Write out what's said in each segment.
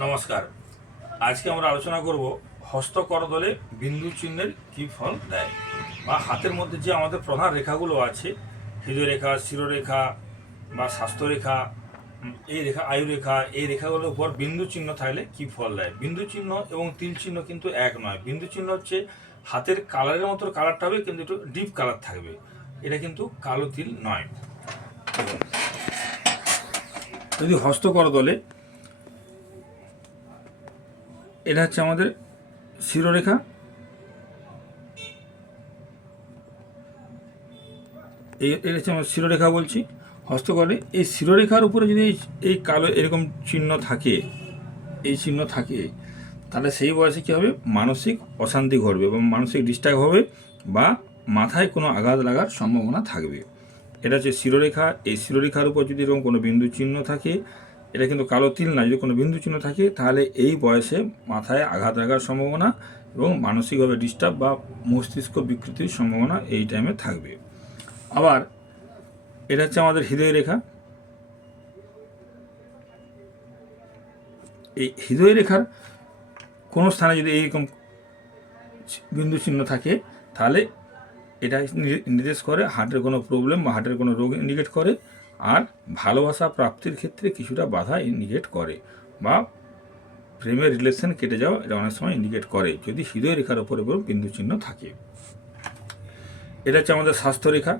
নমস্কার। আজকে আমরা আলোচনা করব হস্তকরদলে বিন্দু চিহ্নের কী ফল দেয় বা হাতের মধ্যে যে আমাদের প্রধান রেখাগুলো আছে হৃদয় রেখা শিরোরেখা বা স্বাস্থ্যরেখা এই রেখা আয়ু রেখা এই রেখাগুলোর উপর বিন্দু চিহ্ন থাকলে কী ফল দেয়? বিন্দু চিহ্ন এবং তিল চিহ্ন কিন্তু এক নয়। বিন্দু চিহ্ন হচ্ছে হাতের কালারের মতো কালারটা হবে, কিন্তু একটু ডিপ কালার থাকবে। এটা কিন্তু কালো তিল নয়। যদি হস্তকরদলে এটা হচ্ছে আমাদের শিরোরেখা। এই এটা হচ্ছে আমরা শিরোরেখা বলছি। হস্তকরে এই শিরোরেখার উপরে যদি এই- এই কালো এরকম চিহ্ন থাকে, এই চিহ্ন থাকে, তাহলে সেই বয়সে কী হবে? মানসিক অশান্তি ঘটবে এবং মানসিক ডিস্টার্ব হবে বা মাথায় কোনো আঘাত লাগার সম্ভাবনা থাকবে। এটা হচ্ছে শিরোরেখা। এই শিরোরেখার উপর যদি এরকম কোনো বিন্দু চিহ্ন থাকে এটা কিন্তু কালো তিল না, যদি কোনো বিন্দু চিহ্ন থাকে, তাহলে এই বয়সে মাথায় আঘাত লাগার সম্ভাবনা এবং মানসিকভাবে ডিস্টার্ব বা মস্তিষ্ক বিকৃতির সম্ভাবনা এই টাইমে থাকবে। আবার, এটা হচ্ছে আমাদের হৃদয় রেখা। এই হৃদয় রেখার কোনো স্থানে যদি এইরকম বিন্দু চিহ্ন থাকে, তাহলে এটা নির্দেশ করে হার্টের কোনো প্রবলেম বা হার্টের কোনো রোগ ইন্ডিকেট করে। আর ভালোবাসা প্রাপ্তির ক্ষেত্রে কিছুটা বাধা ইন্ডিকেট করে বা প্রেমের রিলেশন কেটে যাওয়া এটা অনেক সময় ইন্ডিকেট করে যদি হৃদয় রেখার ওপর উপর বিন্দু চিহ্ন থাকে। এটা হচ্ছে আমাদের স্বাস্থ্যরেখা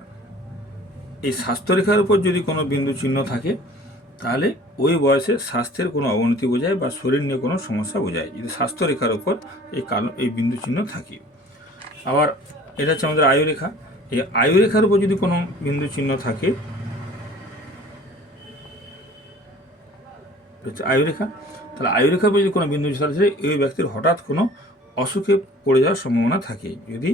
এই স্বাস্থ্যরেখার উপর যদি কোনো বিন্দু চিহ্ন থাকে, তাহলে ওই বয়সে স্বাস্থ্যের কোনো অবনতি বোঝায় বা শরীর নিয়ে কোনো সমস্যা বোঝায় যদি স্বাস্থ্যরেখার উপর এই কালো এই বিন্দু চিহ্ন থাকে। আবার এটা হচ্ছে আমাদের আয়ুরেখা এই আয়ুরেখার উপর যদি কোনো বিন্দু চিহ্ন থাকে হচ্ছে আয়ুরেখা। তাহলে আয়ুরেখা যদি কোনো বিন্দু চিহ্ন থাকে ওই ব্যক্তির হঠাৎ কোনো অসুখে পড়ে যাওয়ার সম্ভাবনা থাকে। যদি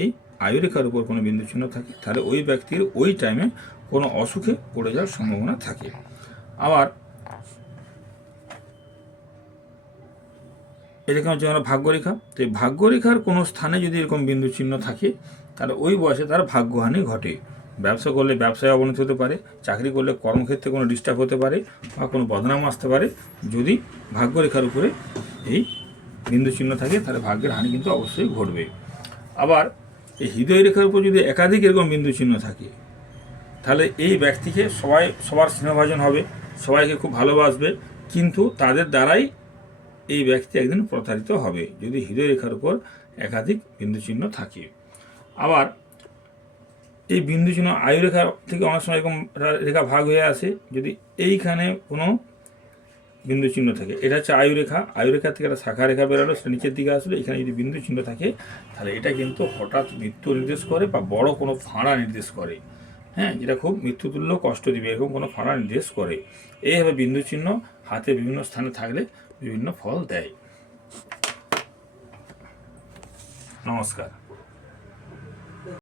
এই আয়ুরেখার উপর কোনো বিন্দু চিহ্ন থাকে, তাহলে ওই ব্যক্তির ওই টাইমে কোনো অসুখে পড়ে যাওয়ার সম্ভাবনা থাকে। আবার এরকম হচ্ছে আমরা ভাগ্যরেখা। তো এই ভাগ্যরেখার কোনো স্থানে যদি এরকম বিন্দু চিহ্ন থাকে, তাহলে ওই বয়সে তার ভাগ্যহানি ঘটে। ব্যবসা করলে ব্যবসায় অবনতি হতে পারে, চাকরি করলে কর্মক্ষেত্রে কোনো ডিস্টার্ব হতে পারে বা কোনো বদনাম আসতে পারে। যদি ভাগ্যরেখার উপরে এই বিন্দু চিহ্ন থাকে, তাহলে ভাগ্যের হানি কিন্তু অবশ্যই ঘটবে। আবার এই হৃদয় রেখার উপর যদি একাধিক এরকম বিন্দু চিহ্ন থাকে, তাহলে এই ব্যক্তিকে সবাই, সবার স্নেহভাজন হবে, সবাইকে খুব ভালোবাসবে, কিন্তু তাদের দ্বারাই এই ব্যক্তি একদিন প্রতারিত হবে, যদি হৃদয় রেখার উপর একাধিক বিন্দু চিহ্ন থাকে। আবার এই বিন্দু চিহ্ন আয়ু রেখা থেকে অনেক সময় এরকম রেখা ভাগ হয়ে আসে, যদি এইখানে কোনো বিন্দু চিহ্ন থাকে, এটা হচ্ছে আয়ু রেখা আয়ু রেখা থেকে একটা শাখা রেখা বেরোলো, সেটা নিচের দিকে আসলে, এখানে যদি বিন্দু চিহ্ন থাকে, তাহলে এটা কিন্তু হঠাৎ মৃত্যু নির্দেশ করে বা বড় কোনো ফাঁড়া নির্দেশ করে হ্যাঁ যেটা খুব মৃত্যুতুল্য কষ্ট দিবে, এরকম কোনো ফাঁড়া নির্দেশ করে। এইভাবে বিন্দু চিহ্ন হাতে বিভিন্ন স্থানে থাকলে বিভিন্ন ফল দেয়। নমস্কার।